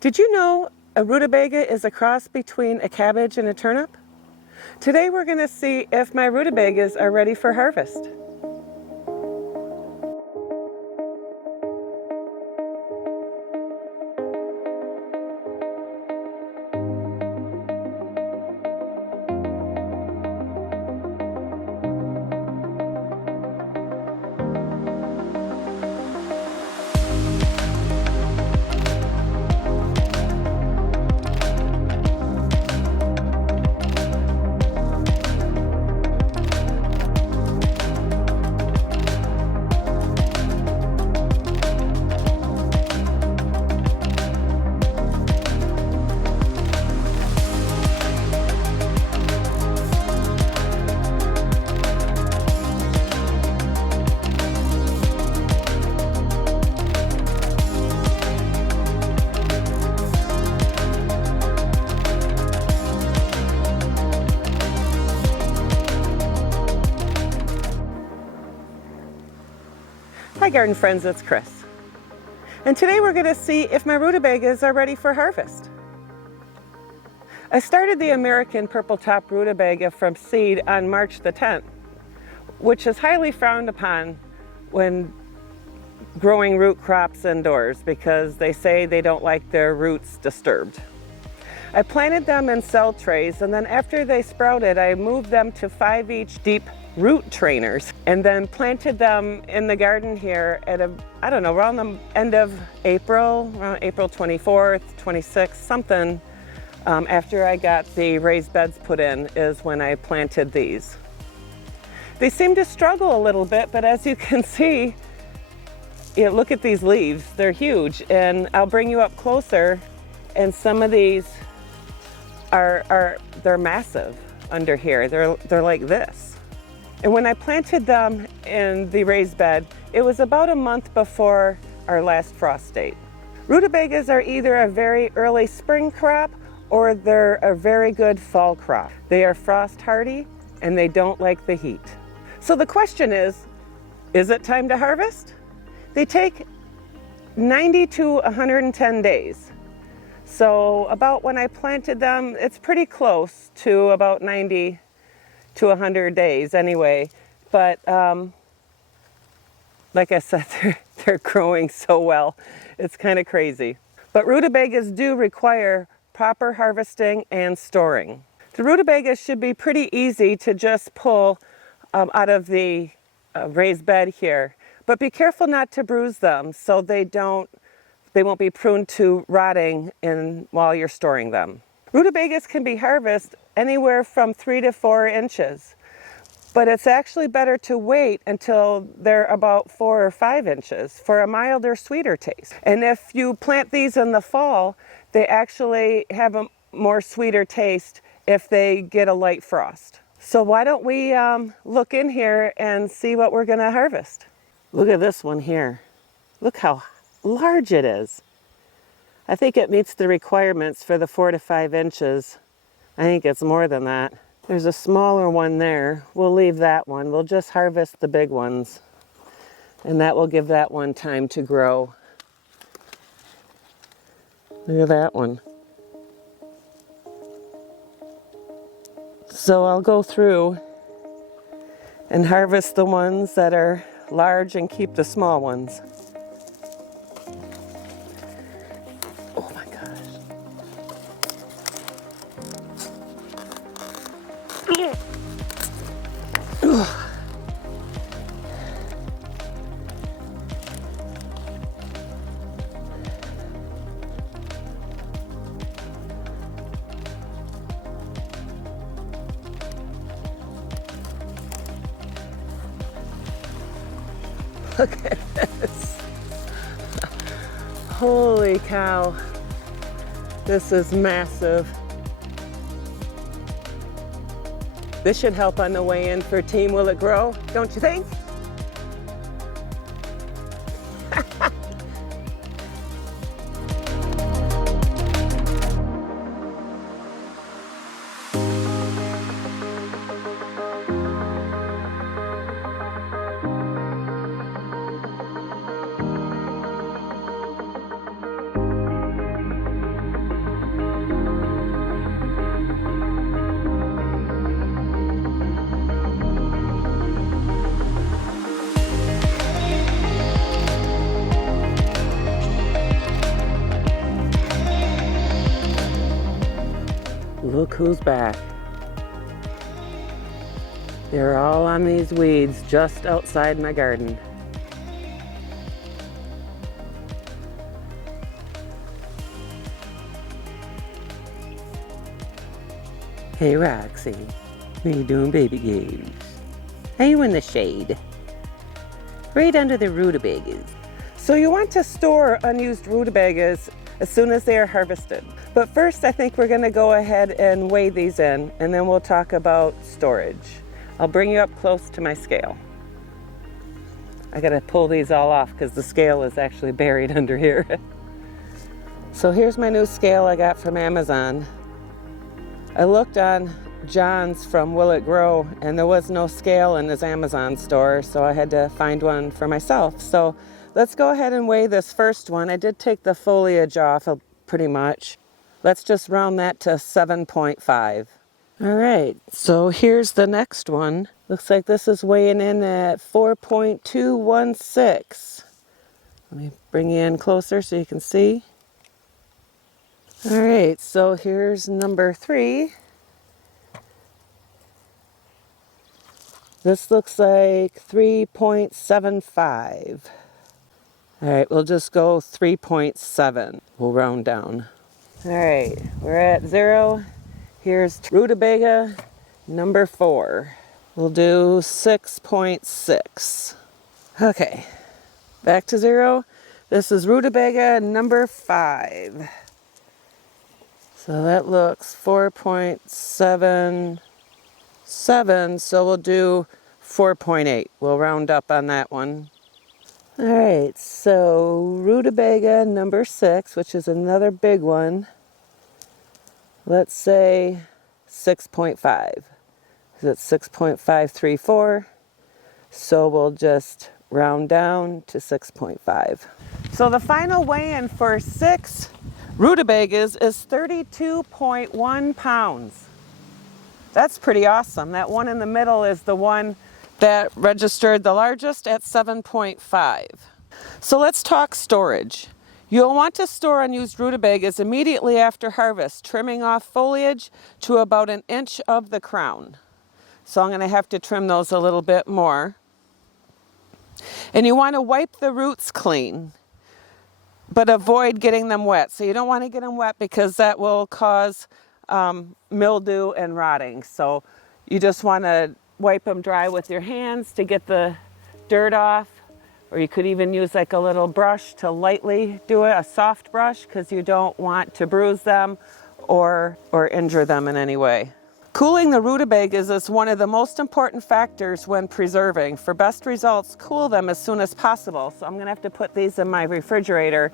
Did you know a rutabaga is a cross between a cabbage and a turnip? Today we're going to see if my rutabagas are ready for harvest. Hi garden friends, it's Chris. And today we're going to see if my rutabagas are ready for harvest. I started the American Purple Top Rutabaga from seed on March the 10th, which is highly frowned upon when growing root crops indoors because they say they don't like their roots disturbed. I planted them in cell trays, and then after they sprouted, I moved them to 5 each deep root trainers and then planted them in the garden here at around the end of April, around April 24th, 26th, something after I got the raised beds put in is when I planted these. They seem to struggle a little bit, but as you can see, look at these leaves, they're huge, and I'll bring you up closer, and some of these they're massive under here. They're like this. And when I planted them in the raised bed, it was about a month before our last frost date. Rutabagas are either a very early spring crop or they're a very good fall crop. They are frost hardy and they don't like the heat. So the question is it time to harvest? They take 90 to 110 days. So about when I planted them, it's pretty close to about 90 to 100 days anyway. But like I said, they're growing so well. It's kind of crazy. But rutabagas do require proper harvesting and storing. The rutabagas should be pretty easy to just pull out of the raised bed here. But be careful not to bruise them so they won't be prone to rotting while you're storing them. Rutabagas can be harvested anywhere from 3 to 4 inches, but it's actually better to wait until they're about 4 or 5 inches for a milder, sweeter taste. And if you plant these in the fall, they actually have a more sweeter taste if they get a light frost. So why don't we look in here and see what we're going to harvest. Look at this one here. Look how large it is. I think it meets the requirements for the 4 to 5 inches. I think it's more than that. There's a smaller one there. We'll leave that one. We'll just harvest the big ones. And that will give that one time to grow. Look at that one. So I'll go through and harvest the ones that are large and keep the small ones. Oh my gosh. Look at this. Holy cow. This is massive. This should help on the way in for Team Will It Grow, don't you think? Look who's back. They're all on these weeds just outside my garden. Hey Roxy, what are you doing, baby games? Are you in the shade? Right under the rutabagas. So you want to store unused rutabagas as soon as they are harvested. But first I think we're gonna go ahead and weigh these in, and then we'll talk about storage. I'll bring you up close to my scale. I gotta pull these all off because the scale is actually buried under here. So here's my new scale I got from Amazon. I looked on John's from Will It Grow, and there was no scale in his Amazon store, so I had to find one for myself. So let's go ahead and weigh this first one. I did take the foliage off pretty much. Let's just round that to 7.5. All right, so here's the next one. Looks like this is weighing in at 4.216. Let me bring you in closer so you can see. All right, so here's number 3. This looks like 3.75. All right, we'll just go 3.7. We'll round down. All right, we're at 0. Here's rutabaga number 4. We'll do 6.6. Okay, back to 0. This is rutabaga number 5. So that looks 4.77, so we'll do 4.8. We'll round up on that one. All right, so rutabaga number 6, which is another big one. Let's say 6.5. It's 6.534. So we'll just round down to 6.5. So the final weigh-in for 6 rutabagas is 32.1 pounds. That's pretty awesome. That one in the middle is the one that registered the largest at 7.5. So let's talk storage. You'll want to store unused rutabagas immediately after harvest, trimming off foliage to about 1 inch of the crown. So I'm going to have to trim those a little bit more. And you want to wipe the roots clean, but avoid getting them wet. So you don't want to get them wet because that will cause mildew and rotting. So you just want to wipe them dry with your hands to get the dirt off, or you could even use like a little brush to lightly do it, a soft brush, because you don't want to bruise them or injure them in any way. Cooling the rutabagas is one of the most important factors when preserving. For best results, cool them as soon as possible. So I'm going to have to put these in my refrigerator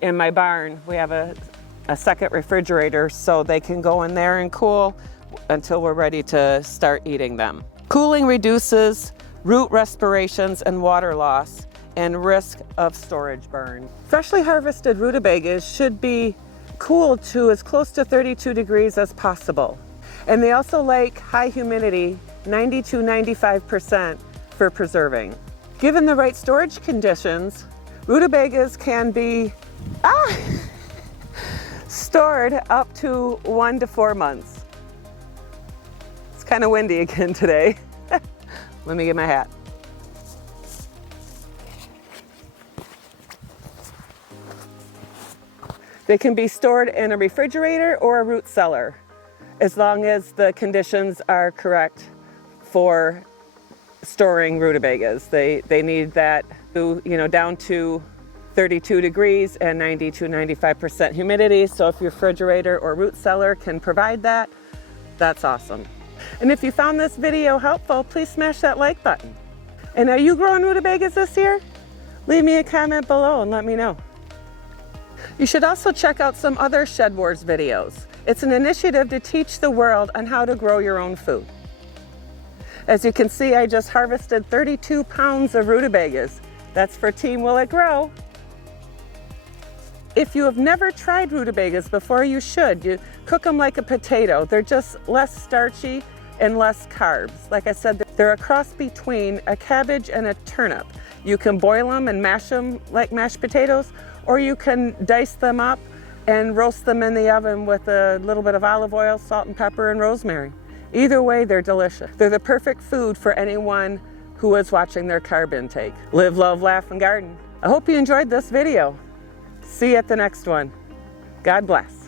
in my barn. We have a second refrigerator, so they can go in there and cool until we're ready to start eating them. Cooling reduces root respirations and water loss and risk of storage burn. Freshly harvested rutabagas should be cooled to as close to 32 degrees as possible. And they also like high humidity, 90 to 95% for preserving. Given the right storage conditions, rutabagas can be stored up to 1 to 4 months. It's kind of windy again today. Let me get my hat. They can be stored in a refrigerator or a root cellar, as long as the conditions are correct for storing rutabagas. They need that, down to 32 degrees and 90 to 95% humidity. So if your refrigerator or root cellar can provide that, that's awesome. And if you found this video helpful, please smash that like button. And are you growing rutabagas this year? Leave me a comment below and let me know. You should also check out some other Shed Wars videos. It's an initiative to teach the world on how to grow your own food. As you can see, I just harvested 32 pounds of rutabagas. That's for Team Will It Grow. If you have never tried rutabagas before, you should. You cook them like a potato. They're just less starchy and less carbs. Like I said, they're a cross between a cabbage and a turnip. You can boil them and mash them like mashed potatoes, or you can dice them up and roast them in the oven with a little bit of olive oil, salt and pepper, and rosemary. Either way, they're delicious. They're the perfect food for anyone who is watching their carb intake. Live, love, laugh, and garden. I hope you enjoyed this video. See you at the next one. God bless.